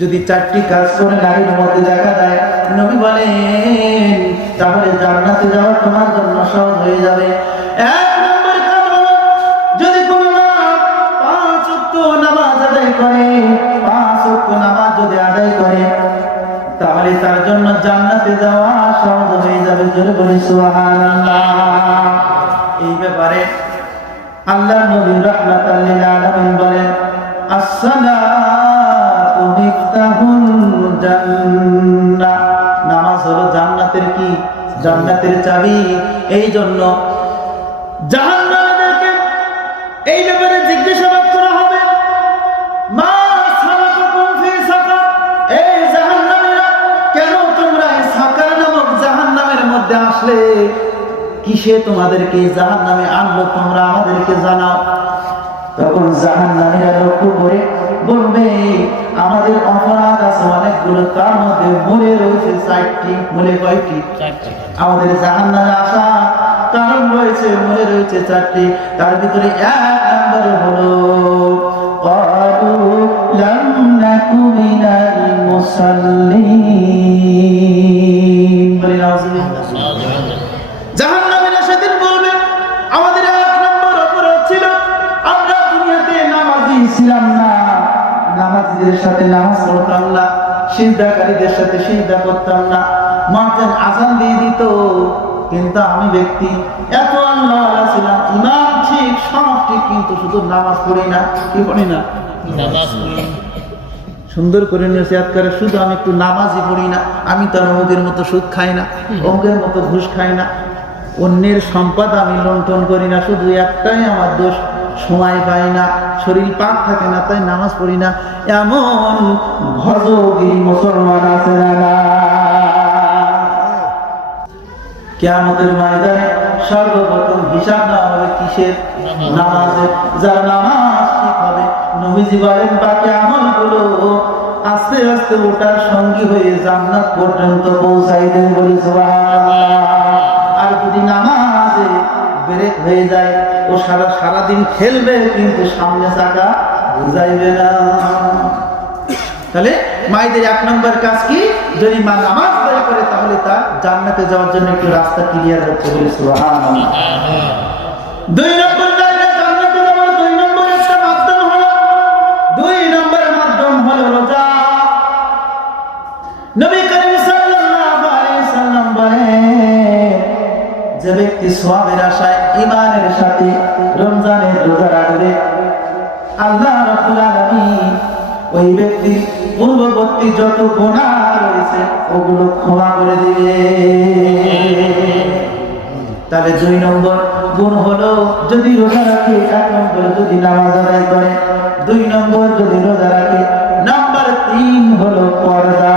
যদি চারটি কাজ করে নারীর মধ্যে দেখা দেয়, নবী বলেন, তাহলে জান্নাতে যাওয়া তোমার জন্য সহজ হয়ে যাবে। এক নম্বর কাজ যদি পাঁচ নামাজ আদায় করে, পাঁচ নামাজ যদি আদায় করে, তাহলে তার জন্য জান্নাতে যাওয়া সহজ হয়ে যাবে। জোরে বলি এই ব্যাপারে আল্লাহ নবী রাহমাতাল লিল আলামিন বলেন, আসসালাতু নামাজ হলো জান্নাতের কি? জান্নাতের চাবি। এই জন্য এই ব্যাপারে জিজ্ঞাসাবাদ করা হবে। মা সালাকাকুম জাহান্নামীরা জাহান্নামের কিসে তোমাদেরকে জাহান নামে আনলো? তোমরা আমাদেরকে জানাও। তখন জাহান নামীরা লক্ষ্য করে বলবে আমাদের অপরাধ আছে অনেকগুলো তার মধ্যে মনে রয়েছে চারটি মনে কয়টি আমাদের জাহান নামে আসা কারণ রয়েছে মনে রয়েছে চারটি তার ভিতরে এক নম্বরে হলো قالوا لم نك من المصلين নামাজিদের সাথে নামাজ পড়তাম না সিজদাকারীদের সাথে সিজদা করতাম না। মাতেন আজান দিয়ে দিত কিন্তু আমি ব্যক্তি এত আল্লাহ ছিলাম ইমাম ঠিক সব ঠিক কিন্তু শুধু নামাজ পড়ি না কি পড়ি না? সুন্দর করে নসিহাত করে শুধু আমি একটু নামাজই পড়ি না আমি তো অমুকের মতো সুদ খাই না অমুকের মতো ঘুষ খাই না। অন্যের সম্পদ আমি লন্ঠন করি না শুধু একটাই আমার দোষ সময় পাই না, শরীর পাক থাকে না, তাই নামাজ পড়ি না। এমন মুসলমান আছে না কেয়ামতের ময়দানে সর্বপ্রথম হিসাব হবে কিসের? নামাজের। যার নামাজ ঠিক হবে, নবীজি বলেন, বাকি আস্তে আস্তে ওটার সঙ্গী হয়ে জান্নাত পর্যন্ত পৌঁছাই দেন বলি সুবহানাল্লাহ। হয়ে যায়। ও সারা সারাদিন খেলবে, কিন্তু সামনে চাকা বুঝাইবে না। তাহলে মায়েদের এক নম্বর কাজ কি? যদি মা নামাজ আদায় করে, তাহলে তার জান্নাতে যাওয়ার জন্য একটু রাস্তা ক্লিয়ার হচ্ছে বলে দুই যে ব্যক্তি সোয়াবের আশায় ইমানের সাথে রমজানের রোজা রাখবে। আল্লাহ রাব্বুল আলামিন ওই ব্যক্তি পূর্ববর্তী যত গুনাহ রয়েছে, ওগুলো ক্ষমা করে দিবে। তাহলে দুই নম্বর গুণ হলো, যদি রোজা রাখে, এক নম্বর যদি নামাজ আদায় করে, দুই নম্বর যদি রোজা রাখে, নাম্বার তিন হলো পর্দা।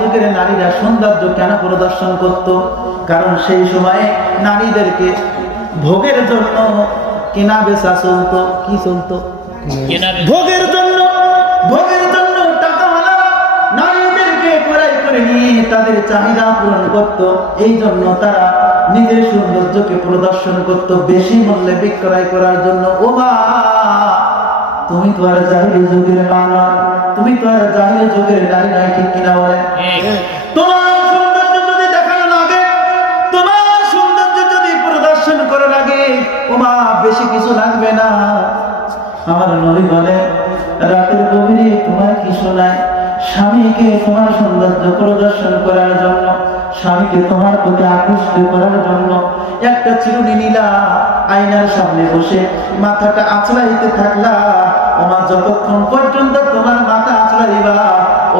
যুগের নারীরা সৌন্দর্য কেন প্রদর্শন করত? কারণ সেই সময়ে নারীদেরকে ভোগের জন্য কেনা বেচা চলতো। কি চলতো? ভোগের জন্য ভোগের জন্য টাকাওয়ালা নারীদেরকে ক্রয় করে নিয়ে তাদের চাহিদা পূরণ করত। এই জন্য তারা নিজের সৌন্দর্যকে প্রদর্শন করত বেশি মূল্যে বিক্রয় করার জন্য। ও মা তুমি তো আর জাহিলি যুগের মা নয় তুমি তো আর জাহিলি যুগের নারী নয় ঠিক কিনা বলে? তোমার সৌন্দর্য যদি দেখানো লাগে তোমার সৌন্দর্য যদি প্রদর্শন করা লাগে ও বেশি কিছু লাগবে না। আমার নবী বলে রাতের গভীরে তোমার কি শোনায়? স্বামীকে তোমার সৌন্দর্য প্রদর্শন করার জন্য। স্বামীকে তোমার প্রতি আকৃষ্ট করার জন্য একটা চিরুনি নিলা আয়নার সামনে বসে মাথাটা আছড়াইতে থাকলা। আমার যতক্ষণ পর্যন্ত তোমার মাথা আছড়াইবা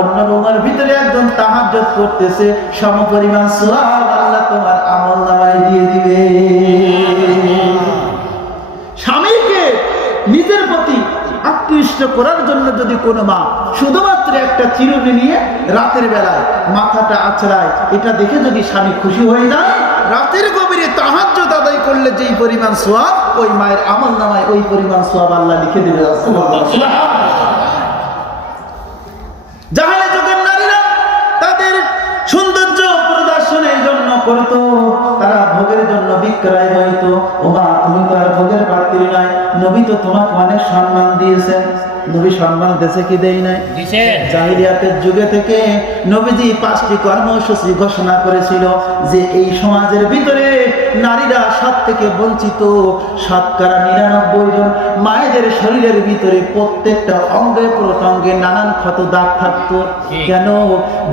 অন্য রুমের ভিতরে একজন তাহাজ্জুদ করতেছে, সমপরিমাণ সোয়াব আল্লাহ তোমার আমল দাবাই দিয়ে দিবে স্বামীকে নিজের প্রতি আকৃষ্ট করার জন্য যদি কোনো মা শুধুমাত্র একটা চিরুনি নিয়ে রাতের বেলায় মাথাটা আছড়ায় এটা দেখে যদি স্বামী খুশি হয়ে যায়, রাতের গভীরে তাহাজ্য আদায় করলে যেই পরিমাণ সোয়াব ওই মায়ের আমল নামায় ওই পরিমাণ সোয়াব আল্লাহ লিখে দেবে। তারা ভোগের জন্য বিক্রয় হইতো ওমা, তুমি তো আর ভোগের পাত্রী নাই নবী তো তোমাকে অনেক সম্মান দিয়েছেন। নবী সম্মান দেশে কি দেই নাই? দিছে। জাহিলিয়াতের যুগে থেকে নবীজি পাঁচটি কর্মসূচি ঘোষণা করেছিল যে এই সমাজের ভিতরে নারীরা সব থেকে বঞ্চিত। শতকরা নিরানব্বই জন। মায়েদের শরীরের ভিতরে প্রত্যেকটা অঙ্গে প্রত্যঙ্গে নানান ক্ষত দাগ থাকতো। কেন?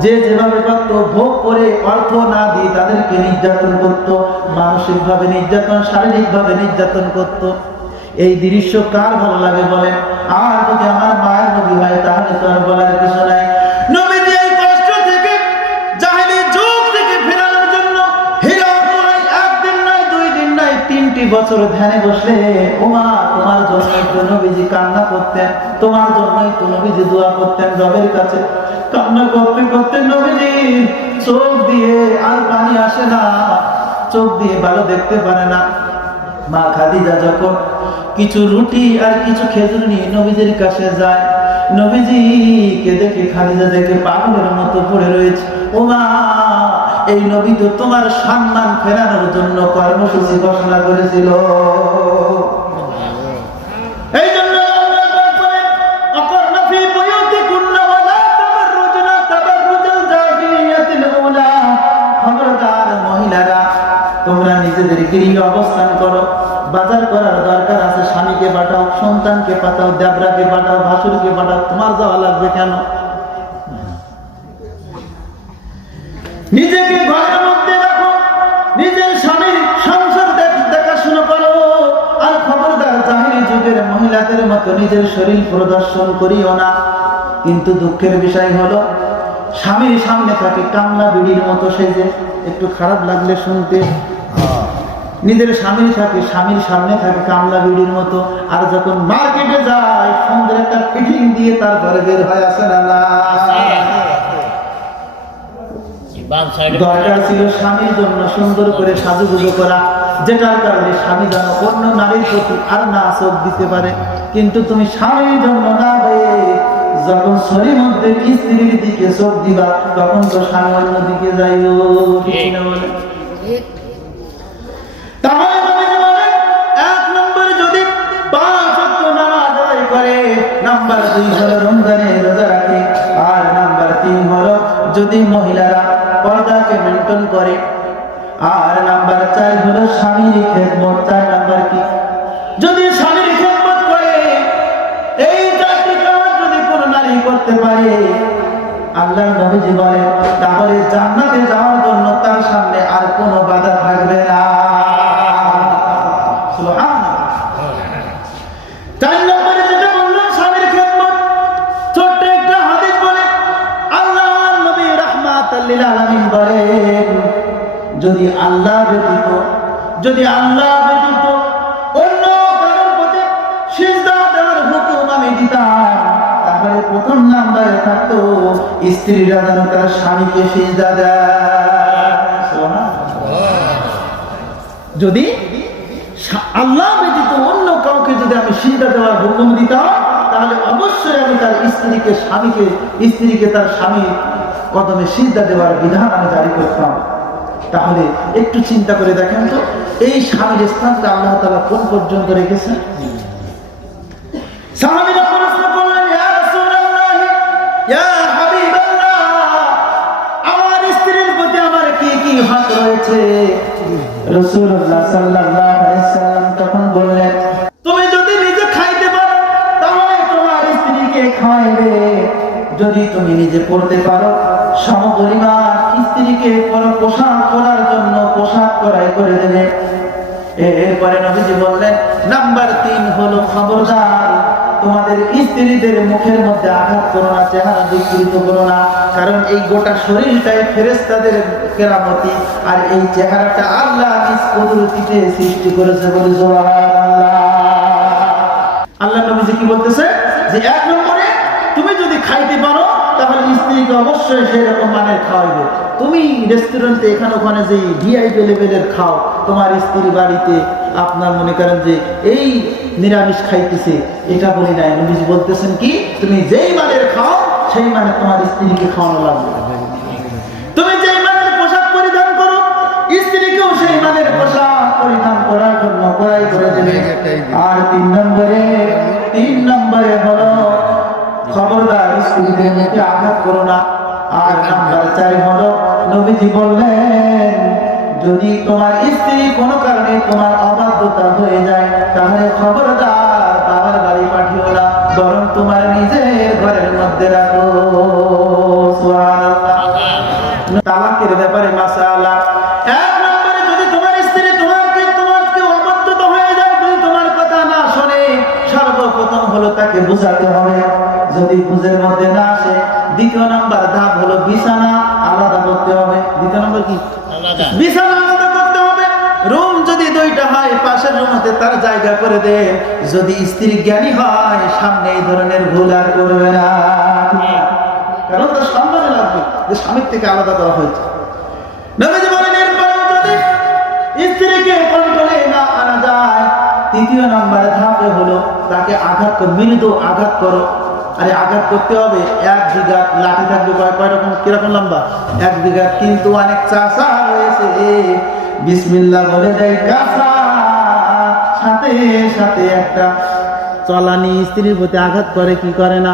যে যেভাবে পারত ভোগ করে অর্থ না দিয়ে তাদেরকে নির্যাতন করত। মানসিকভাবে নির্যাতন শারীরিকভাবে নির্যাতন করত। এই দৃশ্য কার ভালো লাগে বলেন? আর যদি আমার মায়ের নবী হয়, তাহলে তো আর বলার কিছু নাই। বছর ধ্যানে বসলে ওমা, তোমার জন্যই তো নবীজি কান্না করতেন, তোমার জন্যই তো নবীজি দোয়া করতেন রবের কাছে। কান্না করতে করতে নবীজি চোখ দিয়ে আর পানি আসে না, চোখ দিয়ে ভালো দেখতে পারে না। মা খাদিজা যখন কিছু রুটি আর কিছু খেজুর নিয়ে নবীজির কাছে যায়। নবীজিকে দেখে খাদিজা দেখে পাগলের মতো পড়ে রয়েছে। ও মা এই নবী তো তোমার সম্মান ফেরানোর জন্য কর্মসূচি ঘোষণা করেছিল। তোমরা নিজেদের গৃহে অবস্থান করো। বাজার করার দরকার আছে, স্বামীকে পাঠাও, সন্তানকে পাঠাও, দেবরাকে পাঠাও, ভাসুরকে পাঠাও, তোমার যাওয়া লাগবে কেন? নিজেকে ঘরের মধ্যে রাখো, নিজের স্বামীর সংসার দেখ- দেখাশুনো করো, আর খবরদার জাহিরি যুগের মহিলাদের মতো নিজের শরীর প্রদর্শন করিও না। কিন্তু দুঃখের বিষয় হলো, স্বামীর সামনে থাকে কামলা বিড়ির মতো সেজে, একটু খারাপ লাগলে শুনতে। নিজের স্বামী থাকে স্বামীর সামনে থাকে কামলা বিড়ির মতো। আর যখন মার্কেটে যায় সুন্দর একটা ফিটিং দিয়ে তারপরে বের হয়, আসে না দরকার ছিল স্বামীর জন্য সুন্দর করে সাজুগুজো করা, যেটার কারণে স্বামী যেন অন্য নারীর প্রতি আর না দিতে পারে। কিন্তু তুমি স্বামীর জন্য না হয়ে যখন স্ত্রীর দিকে চোখ দিবা, তখন তো স্বামী অন্য দিকে যাইও ঠিক নাম্বার দুই হলো রমজানে রোজা রাখে আর নাম্বার তিন হলো যদি মহিলারা পর্দাকে মেনটেন করে। আর নাম্বার চার হলো স্বামীর খেদমত চার নাম্বার কি? যদি স্বামীর খেদমত করে, এই চারটি কাজ যদি কোনো নারী করতে পারে আল্লাহ নবীজি বলেন, তাহলে জান্নাতে যাওয়ার জন্য তার সামনে আর কোনো বাধা থাকবে না। বলেন, যদি আল্লাহ ব্যতীত, যদি আল্লাহ ব্যতীত অন্য কারোর প্রতি সিজদা দেওয়ার হুকুম আমি দিতাম, তাহলে প্রথম নাম্বারে থাকতো, স্ত্রীরা যেন তার স্বামীকে সিজদা দেয়। যদি আল্লাহ ব্যতীত অন্য কাউকে যদি আমি সিজদা দেওয়ার হুকুম দিতাম, তাহলে অবশ্যই আমি তার স্ত্রীকে, স্বামীকে, স্ত্রীকে তার স্বামী কদমে সিজদা দেওয়ার বিধান আমি জারি করতাম। তাহলে একটু চিন্তা করে দেখেন তো, এই স্বামীর স্থানটা আল্লাহ তালা কোন পর্যন্ত হাবিবাল্লাহ, আমার স্ত্রীর আমার কি কি রয়েছে? তুমি যদি নিজে খাইতে পারো তোমার স্ত্রীকে যদি তুমি নিজে পড়তে পারো সমপরিমাণ স্ত্রীকে পোশাক পরার জন্য পোশাক করাই করে দেবে। এরপরে নবীজি বললেন, নাম্বার তিন হলো খবরদার। তোমাদের স্ত্রীদের মুখের মধ্যে আঘাত করো না, চেহারা বিকৃত করো না। কারণ এই গোটা শরীরটাই ফেরেস্তাদের কেরামতি, আর এই চেহারাটা আল্লাহ নিজ সৃষ্টি করেছে বলে। আল্লাহ নবীজি কি বলতেছে? যে এক নম্বরে তুমি যদি খাইতে পারো তাহলে স্ত্রীকে অবশ্যই সেরকম মানের খাওয়াইবে। তুমি রেস্টুরেন্টে এখানে ওখানে যে ভিআইপি লেভেলের খাও, তোমার স্ত্রীর বাড়িতে আপনার মনে করেন যে এই নিরামিষ খাইতেছে, এটা বলি নাই। বলতেছেন কি, তুমি যেই মানের খাও, সেই মানে তোমার স্ত্রীকে খাওয়ানো লাগবে। করো না। আর নাম্বার চাই হলো, নবীজি বললেন, যদি তোমার স্ত্রী কোনো কারণে তোমার অবাধ্যতা হয়ে যায়, তাহলে খবরদার বাবার বাড়ি পাঠিও না, বরং তোমার নিজের ঘরের মধ্যে রাখো। দ্বিতীয় নাম্বার ধাপ হলো বিছানা আলাদা করতে হবে। দ্বিতীয় নম্বর কি? বিছানা আলাদা করতে হবে। রুম যদি দুইটা হয় পাশের রুমতে তার জায়গা করে দে। যদি স্ত্রী জ্ঞানী হয় সামনে এই ধরনের ভুল আর করবে না। কারণ তার সম্মানে লাগবে যে স্বামীর থেকে আলাদা করা হয়েছে। নবীজি বলেন এরপরেও যদি স্ত্রীকে কন্ট্রোলে না আনা যায় তৃতীয় নাম্বার ধাপে হলো তাকে আঘাত মৃদু আঘাত করো। আরে আঘাত করতে হবে। এক বিঘা লাঠি থাকবে কয় কয় রকম কীরকম লম্বা? এক বিঘা। কিন্তু অনেক চাষা হয়েছে বিসমিল্লা বলে দেয় কাঁচা সাথে সাথে একটা চলানি স্ত্রীর প্রতি আঘাত করে কি করে না?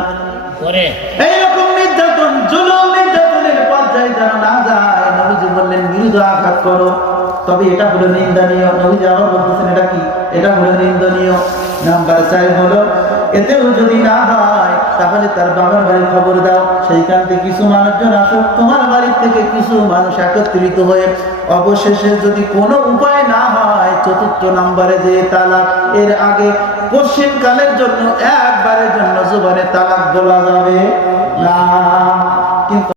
করে। এইরকম নির্যাতন জুলুম নির্যাতনের পর্যায়ে যেন না যায় নবীজি বললেন মৃদু আঘাত করো। তবে এটা হলো নিন্দনীয়। নবীজি আবার বলতেছেন এটা কি? এটা হলো নিন্দনীয়। নাম্বার চার হলো এতেও যদি না হয় তাহলে তার বাবার বাড়ির খবর দাও। সেইখান থেকে কিছু মানুষজন আসুক। তোমার বাড়ির থেকে কিছু মানুষ একত্রিত হয়ে অবশেষে যদি কোনো উপায় না হয়, চতুর্থ নম্বরে যে তালাক, এর আগে পশ্চিমকালের জন্য একবারের জন্য জুবানে তালাক বলা যাবে না। কিন্তু